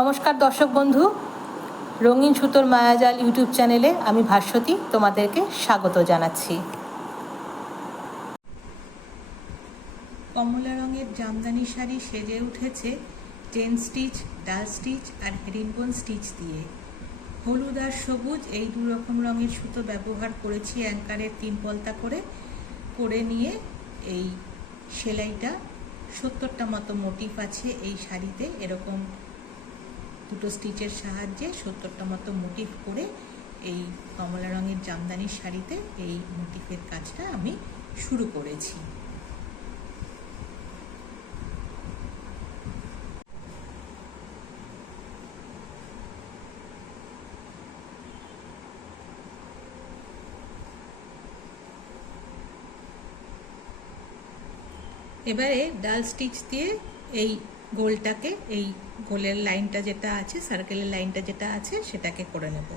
নমস্কার দর্শক বন্ধু, রঙিন সুতোর মায়াজাল ইউটিউব চ্যানেলে আমি ভাস্বতী তোমাদেরকে স্বাগত জানাচ্ছি। কমলা রঙের জামদানি শাড়ি সেজে উঠেছে চেন স্টিচ, ডাল স্টিচ আর হেরিংবোন স্টিচ দিয়ে। হলুদ আর সবুজ এই দু রকম রঙের সুতো ব্যবহার করেছি অ্যাঙ্কারের 3 পলতা করে নিয়ে এই সেলাইটা 70টা মতো মোটিফ আছে এই শাড়িতে। এরকম দুটো স্টিচের সাহায্যে 70টা মতো মোটিফ করে এই কমলা রঙের জামদানির শাড়িতে এই মোটিফের কাজটা আমি শুরু করেছি। এবারে ডাল স্টিচ দিয়ে এই গোলটাকে, এই গোলের লাইনটা যেটা আছে, সার্কেলের লাইনটা যেটা আছে সেটাকে করে নেব।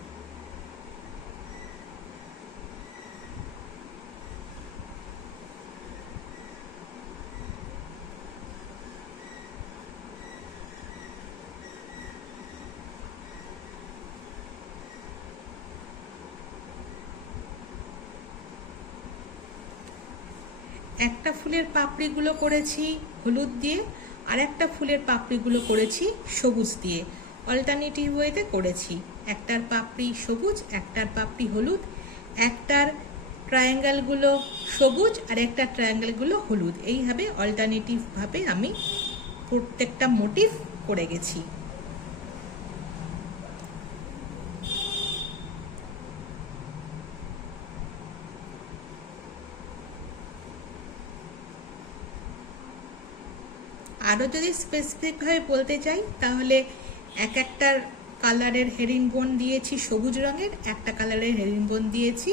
একটা ফুলের পাপড়িগুলো করেছি হলুদ দিয়ে, আর একটা ফুলের পাপড়িগুলো করেছি সবুজ দিয়ে। অল্টারনেটিভ ওয়েতে করেছি, একটার পাপড়ি সবুজ, একটার পাপড়ি হলুদ, একটার ট্রায়াঙ্গেলগুলো সবুজ আর একটা ট্রায়াঙ্গেলগুলো হলুদ। এইভাবে অল্টারনেটিভভাবে আমি প্রত্যেকটা মোটিভ করে গেছি। আরও যদি স্পেসিফিকভাবে বলতে চাই তাহলে একটার কালারের হেরিংবোন দিয়েছি সবুজ রঙের, একটা কালারের হেরিংবোন দিয়েছি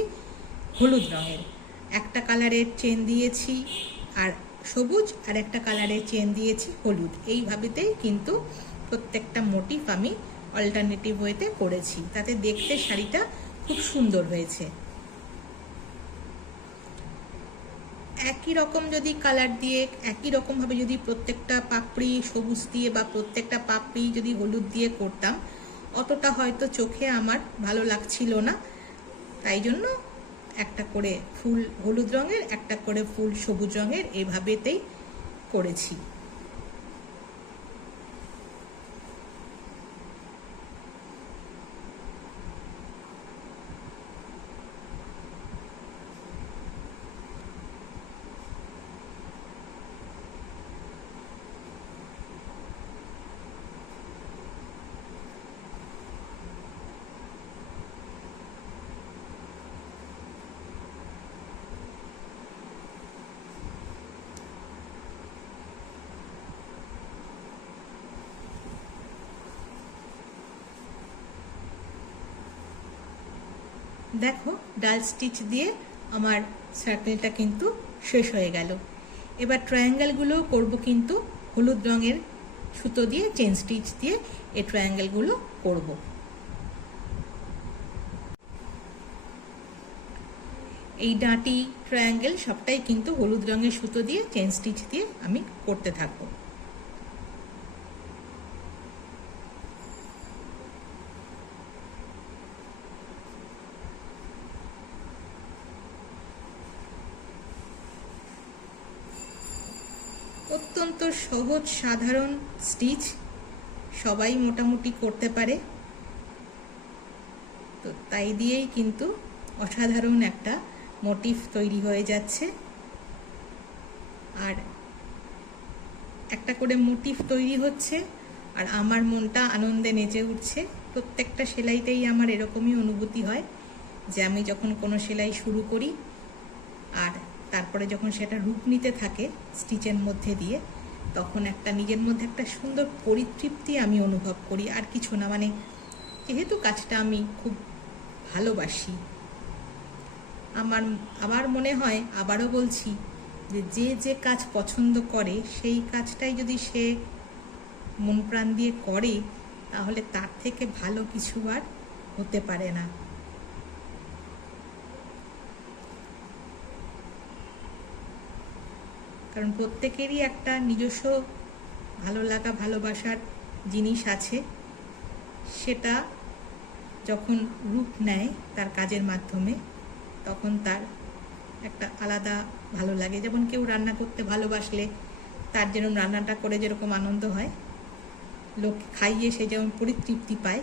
হলুদ রঙের, একটা কালারের চেন দিয়েছি আর সবুজ, আর একটা কালারের চেন দিয়েছি হলুদ। এইভাবেতেই কিন্তু প্রত্যেকটা মোটিভ আমি অল্টারনেটিভ ওয়েতে করেছি, তাতে দেখতে শাড়িটা খুব সুন্দর হয়েছে। একই রকম যদি কালার দিয়ে একই রকমভাবে যদি প্রত্যেকটা পাপড়ি সবুজ দিয়ে বা প্রত্যেকটা পাপড়ি যদি হলুদ দিয়ে করতাম, অতটা হয়তো চোখে আমার ভালো লাগছিল না। তাই জন্য একটা করে ফুল হলুদ রঙের, একটা করে ফুল সবুজ রঙের, এইভাবেতেই করেছি। দেখো, ডাল স্টিচ দিয়ে আমার সার্কেলটা কিন্তু শেষ হয়ে গেল। এবার ট্রায়াঙ্গেলগুলো করব কিন্তু হলুদ রঙের সুতো দিয়ে, চেন স্টিচ দিয়ে এই ট্রায়াঙ্গেলগুলো করব। এই ডাঁটি ট্রায়াঙ্গেল সবটাই কিন্তু হলুদ রঙের সুতো দিয়ে, চেন স্টিচ দিয়ে আমি করতে থাকবো। অত্যন্ত সহজ সাধারণ স্টিচ, সবাই মোটামুটি করতে পারে, তো তাই দিয়েই কিন্তু অসাধারণ একটা মোটিভ তৈরি হয়ে যাচ্ছে। আর একটা করে মোটিভ তৈরি হচ্ছে আর আমার মনটা আনন্দে নেচে উঠছে। প্রত্যেকটা সেলাইতেই আমার এরকমই অনুভূতি হয় যে আমি যখন কোনো সেলাই শুরু করি আর তারপরে যখন সেটা রূপ নিতে থাকে স্টিচের মধ্যে দিয়ে, তখন একটা নিজের মধ্যে একটা সুন্দর পরিতৃপ্তি আমি অনুভব করি। আর কিছু না, মানে যেহেতু কাজটা আমি খুব ভালোবাসি, আমার মনে হয়, আবারও বলছি, যে যে কাজ পছন্দ করে সেই কাজটাই যদি সে মন প্রাণ দিয়ে করে, তাহলে তার থেকে ভালো কিছু আর হতে পারে না। কারণ প্রত্যেকেরই একটা নিজস্ব ভালো লাগা, ভালোবাসার জিনিস আছে, সেটা যখন রূপ নেয় তার কাজের মাধ্যমে, তখন তার একটা আলাদা ভালো লাগে। যেমন কেউ রান্না করতে ভালোবাসলে তার যেরকম রান্নাটা করে যেরকম আনন্দ হয়, লোক খাইয়ে সে যেমন পরিতৃপ্তি পায়,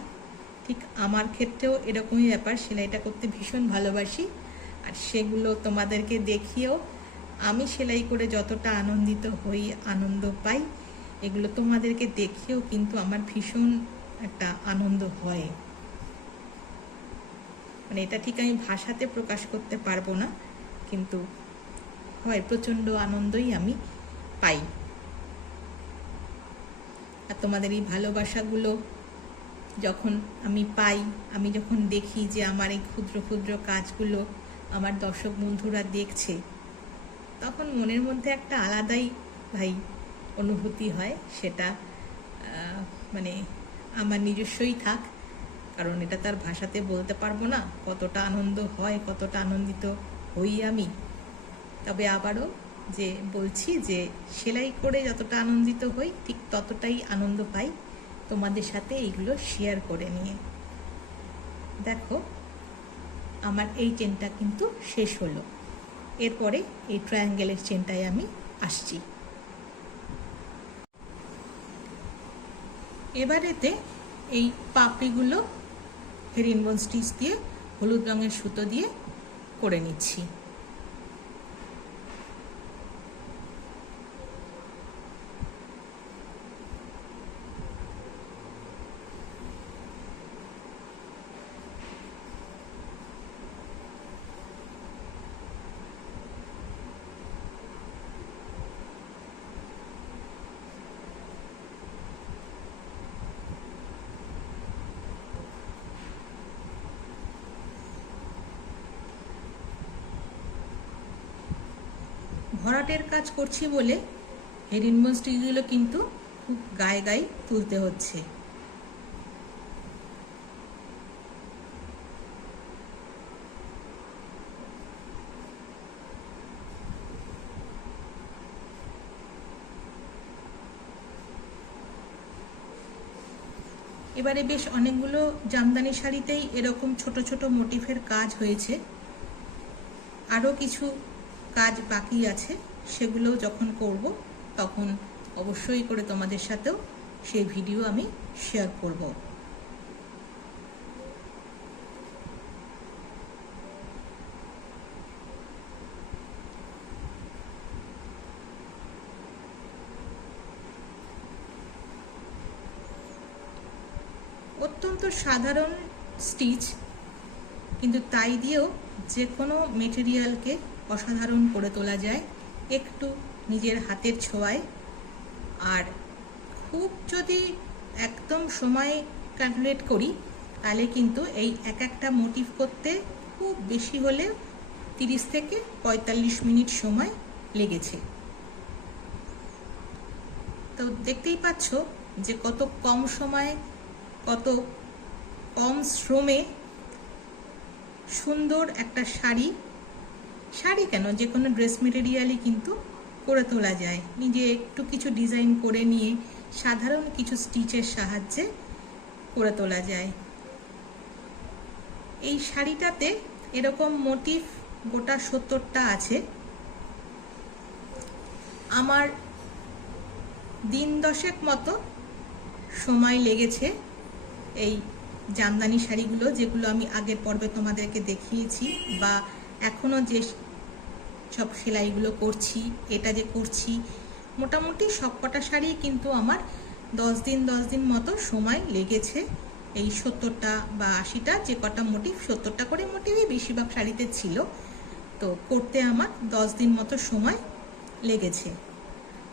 ঠিক আমার ক্ষেত্রেও এরকমই ব্যাপার। সেলাইটা করতে ভীষণ ভালোবাসি, আর সেগুলো তোমাদেরকে দেখিয়েও আমি সেলাই করে যতটা আনন্দিত হই, আনন্দ পাই, এগুলো তোমাদেরকে দেখিয়েও কিন্তু আমার ভীষণ একটা আনন্দ হয়। মানে এটা ঠিক আমি ভাষাতে প্রকাশ করতে পারবো না, কিন্তু হয়, প্রচণ্ড আনন্দই আমি পাই। আর তোমাদের এই ভালোবাসাগুলো যখন আমি পাই, আমি যখন দেখি যে আমার এই ক্ষুদ্র ক্ষুদ্র কাজগুলো আমার দর্শক বন্ধুরা দেখছে, তখন মনের মধ্যে একটা আলাদাই অনুভূতি হয়। সেটা মানে আমার নিজস্বই থাক, কারণ এটা তার ভাষাতে বলতে পারবো না কতটা আনন্দ হয়, কতটা আনন্দিত হই আমি। তবে আবারও যে বলছি যে সেলাই করে যতটা আনন্দিত হই, ঠিক ততটাই আনন্দ পাই তোমাদের সাথে এইগুলো শেয়ার করে নিয়ে। দেখো, আমার এই চেনটা কিন্তু শেষ হলো। এরপরে এই ট্রায়াঙ্গেলের চেনটায় আমি আসছি। এবারেতে এই পাপড়িগুলো হেরিনবোন স্টিচ দিয়ে হলুদ রঙের সুতো দিয়ে করে নিচ্ছি। ভরাটের কাজ করছি বলে হেরিনবোন স্টিচগুলো কিন্তু খুব গায়ে গায়ে তুলতে হচ্ছে। এবারে বেশ অনেকগুলো জামদানি শাড়িতেই এরকম ছোট ছোট মোটিফের কাজ হয়েছে। আরও কিছু কাজ বাকি আছে, সেগুলো যখন করব তখন অবশ্যই করে তোমাদের সাথেও সেই ভিডিও আমি শেয়ার করব। অত্যন্ত সাধারণ স্টিচ, কিন্তু তাই দিয়েও যে কোনো মেটেরিয়ালকে অসাধারণ করে তোলা যায় একটু নিজের হাতের ছোঁয়ায়। আর খুব যদি একদম সময় ক্যালকুলেট করি, তাহলে কিন্তু এই এক একটা মোটিভ করতে খুব বেশি হলে 30 থেকে 45 মিনিট সময় লেগেছে। তো দেখতেই পাচ্ছ যে কত কম সময়ে, কত কম শ্রমে সুন্দর একটা শাড়ি কেন, যে কোনো ড্রেস মেটেরিয়ালই কিন্তু করে তোলা যায়। নিজে একটু কিছু ডিজাইন করে নিয়ে সাধারণ কিছু স্টিচের সাহায্যে করে তোলা যায়। এই শাড়িটাতে এরকম মোটিভ গোটা 70টা আছে। আমার দিন 10 মতো সময় লেগেছে এই জামদানি শাড়িগুলো, যেগুলো আমি আগের পর্বে তোমাদেরকে দেখিয়েছি, বা এখনও যে সব সেলাইগুলো করছি, এটা যে করছি, মোটামুটি সবকটা শাড়ি কিন্তু আমার 10 দিন মতো সময় লেগেছে। এই 70টা বা 80টা যে কটা মোটিভ, 70টা করে মোটিভই বেশিরভাগ শাড়িতে ছিল, তো করতে আমার 10 দিন মতো সময় লেগেছে।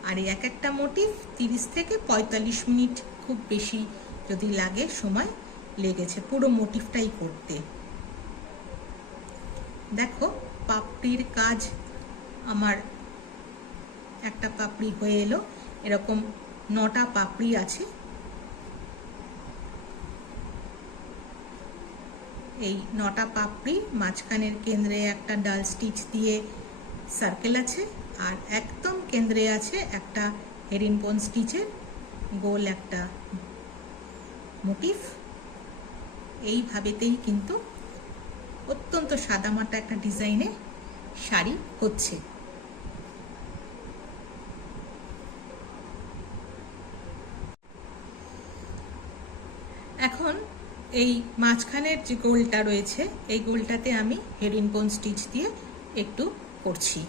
আর এই এক একটা মোটিভ 30 থেকে 45 মিনিট খুব বেশি যদি লাগে সময় লেগেছে পুরো মোটিভটাই করতে। দেখো, পাপড়ির কাজ আমার একটা পাপড়ি হয়ে এলো। এরকম 9টা পাপড়ি আছে। এই 9টা পাপড়ি, মাঝখানের কেন্দ্রে একটা ডাল স্টিচ দিয়ে সার্কেল আছে, আর একদম কেন্দ্রে আছে একটা হেরিনবোন স্টিচের গোল একটা মোটিভ। এইভাবেতেই কিন্তু অত্যন্ত সাদামাটা একটা ডিজাইনে শাড়ি হচ্ছে। এখন এই মাঝখানের যে গোলটা রয়েছে এই গোলটাতে আমি হেরিনবোন স্টিচ দিয়ে একটু করছি।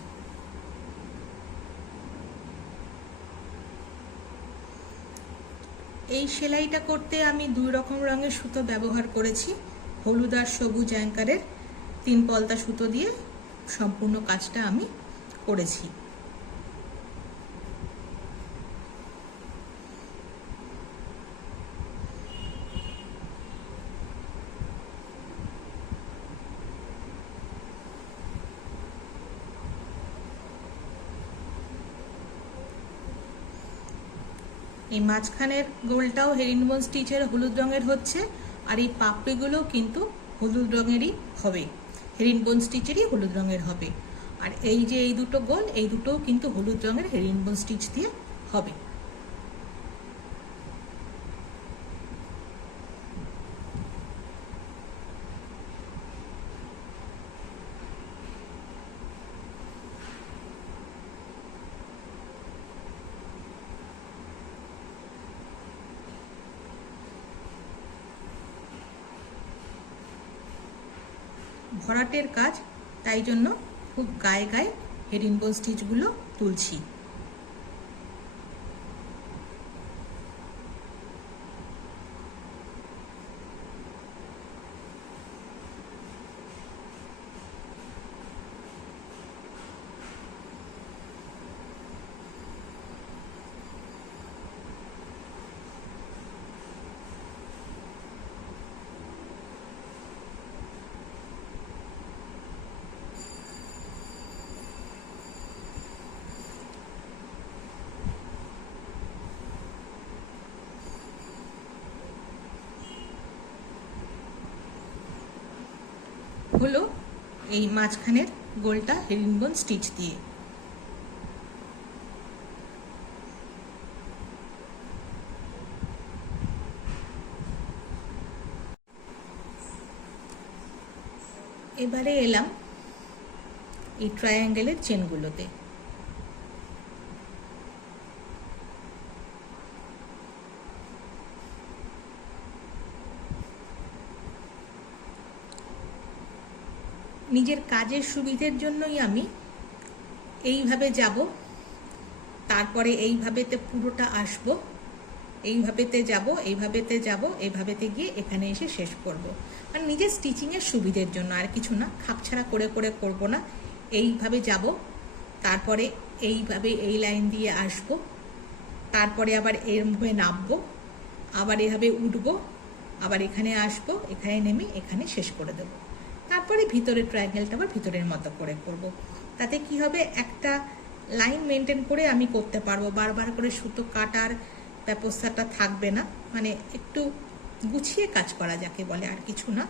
এই সেলাইটা করতে আমি 2 রকম রঙের সুতো ব্যবহার করেছি। হলুদ আর সবুজ অ্যাঙ্কারের 3 পলতা সুতো দিয়ে সম্পূর্ণ কাজটা আমি করেছি। এই মাঝখানের গোলটাও হেরিনবোন স্টিচের হলুদ রঙের হচ্ছে, আর এই পাপড়িগুলো কিন্তু হলুদ রঙেরই হবে, হেরিনবোন স্টিচেরই হলুদ রঙের হবে। আর এই যে এই দুটো গোল, এই দুটোও কিন্তু হলুদ রঙের হেরিনবোন স্টিচ দিয়ে হবে। ভরাটের কাজ, তাই জন্য খুব গায়ে গায়ে হেরিনবোন স্টিচগুলো তুলছি। হলো এই মাঝখানের গোলটা হেরিনবোন স্টিচ দিয়ে। এবারে এলাম এই ট্রায়াঙ্গেলের চেনগুলোতে। নিজের কাজের সুবিধের জন্যই আমি এইভাবে যাব, তারপরে এইভাবেতে পুরোটা আসব, এইভাবেতে যাব, এইভাবেতে যাব, এইভাবেতে গিয়ে এখানে এসে শেষ করব। আর নিজের স্টিচিংয়ের সুবিধের জন্য, আর কিছু না, খাপছাড়া করে করে করব না। এইভাবে যাব, তারপরে এইভাবে এই লাইন দিয়ে আসব, তারপরে আবার এরভাবে নামবো, আবার এভাবে উঠব, আবার এখানে আসব, এখানে নেমে এখানে শেষ করে দেব। তারপরে ভিতরের ট্রায়াঙ্গেলটা আবার ভিতরের মতো করে করব। তাতে কি হবে, একটা লাইন মেনটেন করে আমি করতে পারবো, বারবার করে সুতো কাটার ব্যবস্থাটা থাকবে না। মানে একটু গুছিয়ে কাজ করা যাকে বলে, আর কিছু না,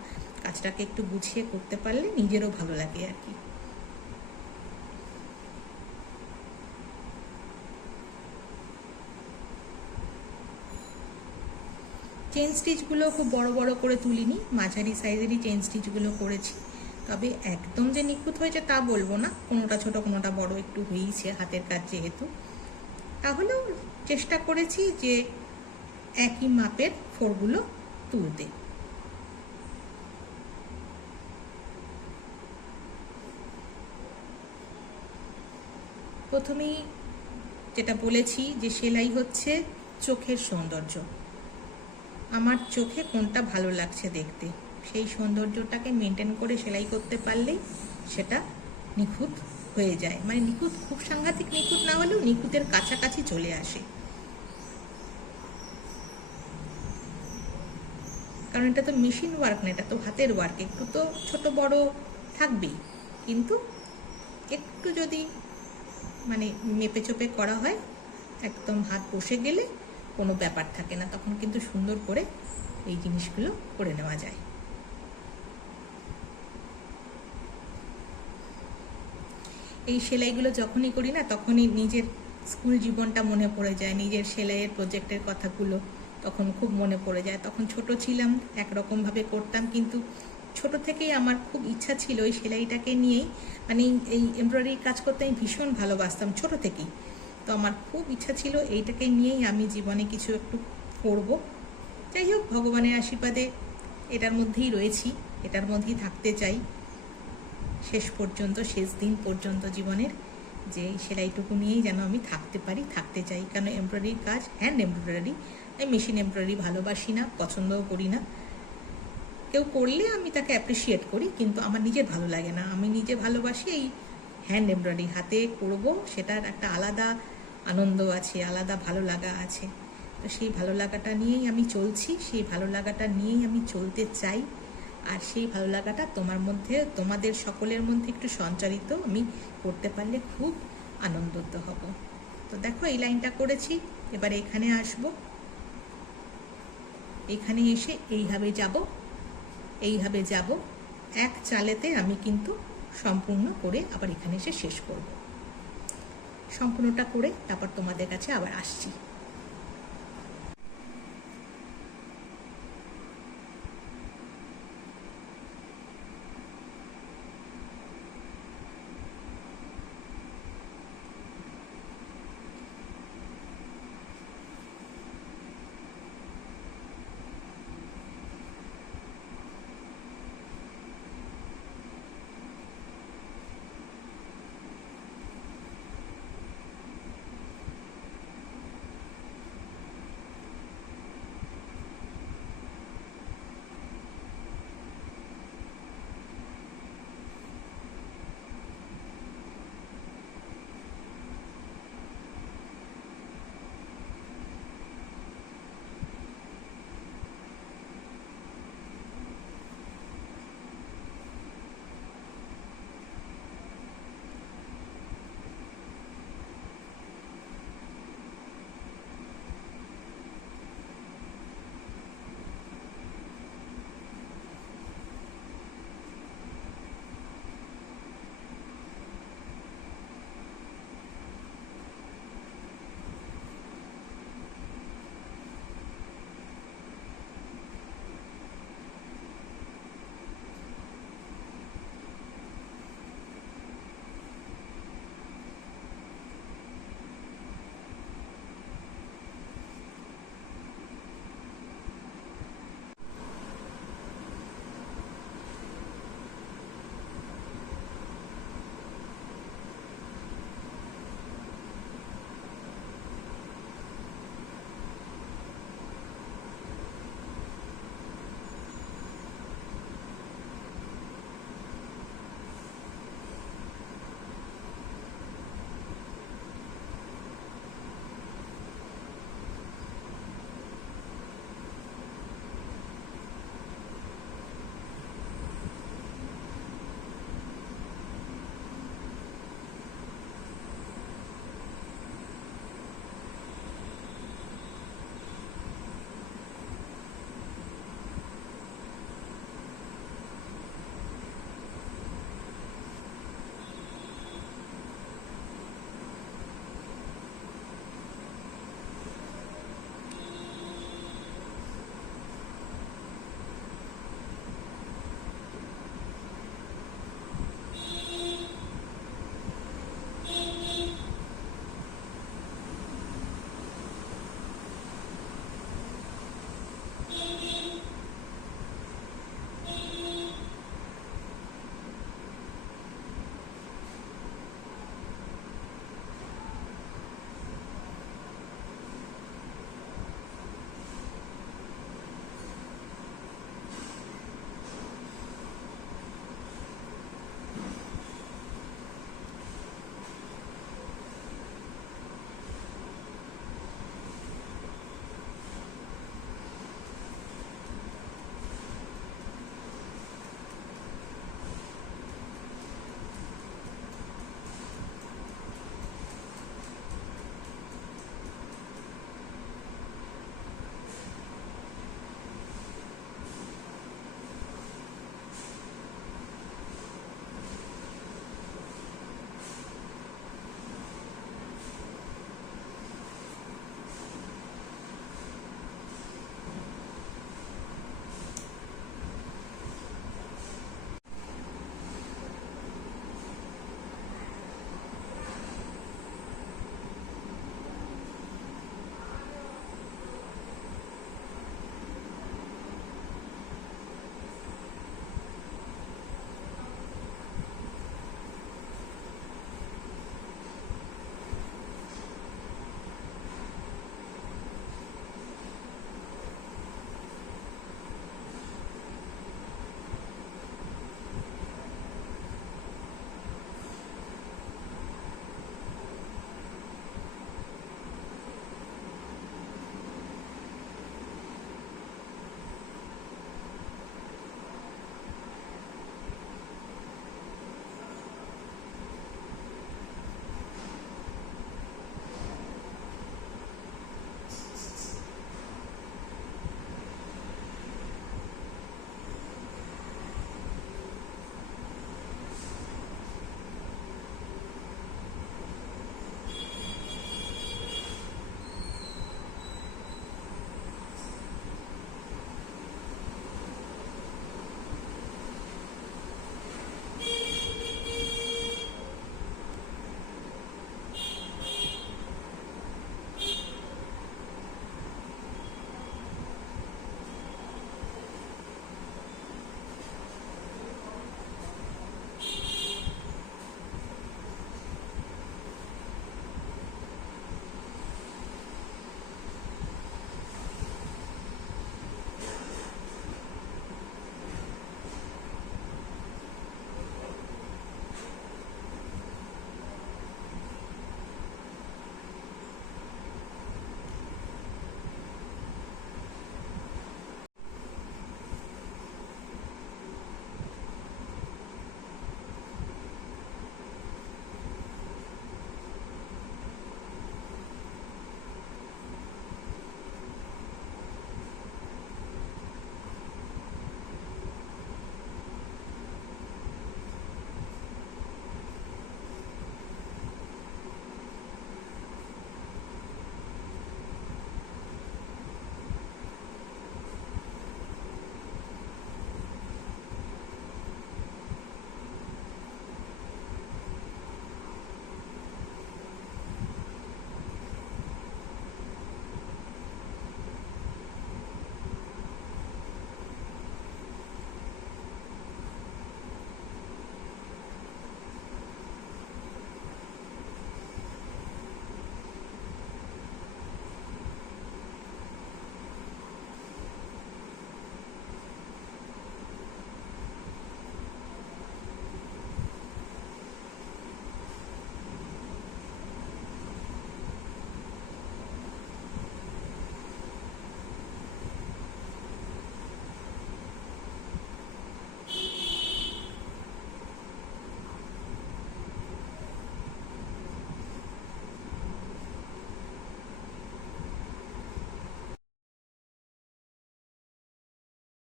কাজটাকে একটু গুছিয়ে করতে পারলে নিজেরও ভালো লাগে আর কি। চেন স্টিচগুলো খুব বড় বড় করে তুলিনি, মাঝারি সাইজেরই চেন স্টিচগুলো করেছি। তবে একদম যে নিখুঁত হয়েছে তা বলবো না, কোনোটা ছোট কোনোটা বড় একটু হয়েইছে, হাতের কাজ যেহেতু। তাহলেও চেষ্টা করেছি যে একই মাপের ফোরগুলো তুলতে। প্রথমেই যেটা বলেছি যে সেলাই হচ্ছে চোখের সৌন্দর্য। আমার চোখে কোনটা ভালো লাগছে দেখতে, সেই সৌন্দর্যটাকে মেনটেন করে সেলাই করতে পারলেই সেটা নিখুঁত হয়ে যায়। মানে নিখুঁত, খুব সাংঘাতিক নিখুঁত না হলেও নিখুঁতের কাছাকাছি চলে আসে। কারণ এটা তো মেশিন ওয়ার্ক না, এটা তো হাতের ওয়ার্ক, একটু তো ছোট বড় থাকবেই, কিন্তু একটু যদি মানে মেপে চোপে করা হয়, একদম হাত বসে গেলে কোনো ব্যাপার থাকে না, তখন কিন্তু সুন্দর করে এই জিনিসগুলো করে নেওয়া যায়। এই সেলাইগুলো যখনই করি না, তখনই নিজের স্কুল জীবনটা মনে পড়ে যায়, নিজের সেলাইয়ের প্রজেক্টের কথাগুলো তখন খুব মনে পড়ে যায়। তখন ছোট ছিলাম, একরকমভাবে করতাম, কিন্তু ছোট থেকেই আমার খুব ইচ্ছা ছিল এই সেলাইটাকে নিয়েই, মানে এই এমব্রয়ডারি কাজ করতে আমি ভীষণ ভালোবাসতাম ছোট থেকেই। তো আমার খুব ইচ্ছা ছিল এইটাকে নিয়েই আমি জীবনে কিছু একটু করব। যাই হোক, ভগবানের আশীর্বাদে এটার মধ্যেই রয়েছি, এটার মধ্যেই থাকতে চাই শেষ পর্যন্ত, শেষ দিন পর্যন্ত জীবনের, যে এই সেলাইটুকু নিয়েই যেন আমি থাকতে পারি, থাকতে চাই। কারণ এমব্রয়ডারির কাজ, হ্যান্ড এমব্রয়ডারি, আমি মেশিন এমব্রয়ডারি ভালোবাসি না, পছন্দও করি না। কেউ করলে আমি তাকে অ্যাপ্রিসিয়েট করি, কিন্তু আমার নিজের ভালো লাগে না। আমি নিজে ভালোবাসি এই হ্যান্ড এমব্রয়ডারি, হাতে করব, সেটার একটা আলাদা আনন্দ আছে, আলাদা ভালো লাগা আছে। তো সেই ভালো লাগাটা নিয়েই আমি চলছি, সেই ভালো লাগাটা নিয়েই আমি চলতে চাই। আর সেই ভালো লাগাটা তোমাদের সকলের মধ্যে একটু সঞ্চারিত আমি করতে পারলে খুব আনন্দিত হব। তো দেখো, এই লাইনটা করেছি, এবারে এখানে আসব, এখানে এসে এইভাবে যাব, এক চালেতে আমি কিন্তু সম্পূর্ণ করে আবার এখানে এসে শেষ করব। সম্পূর্ণটা করে তারপর তোমাদের কাছে আবার আসছি।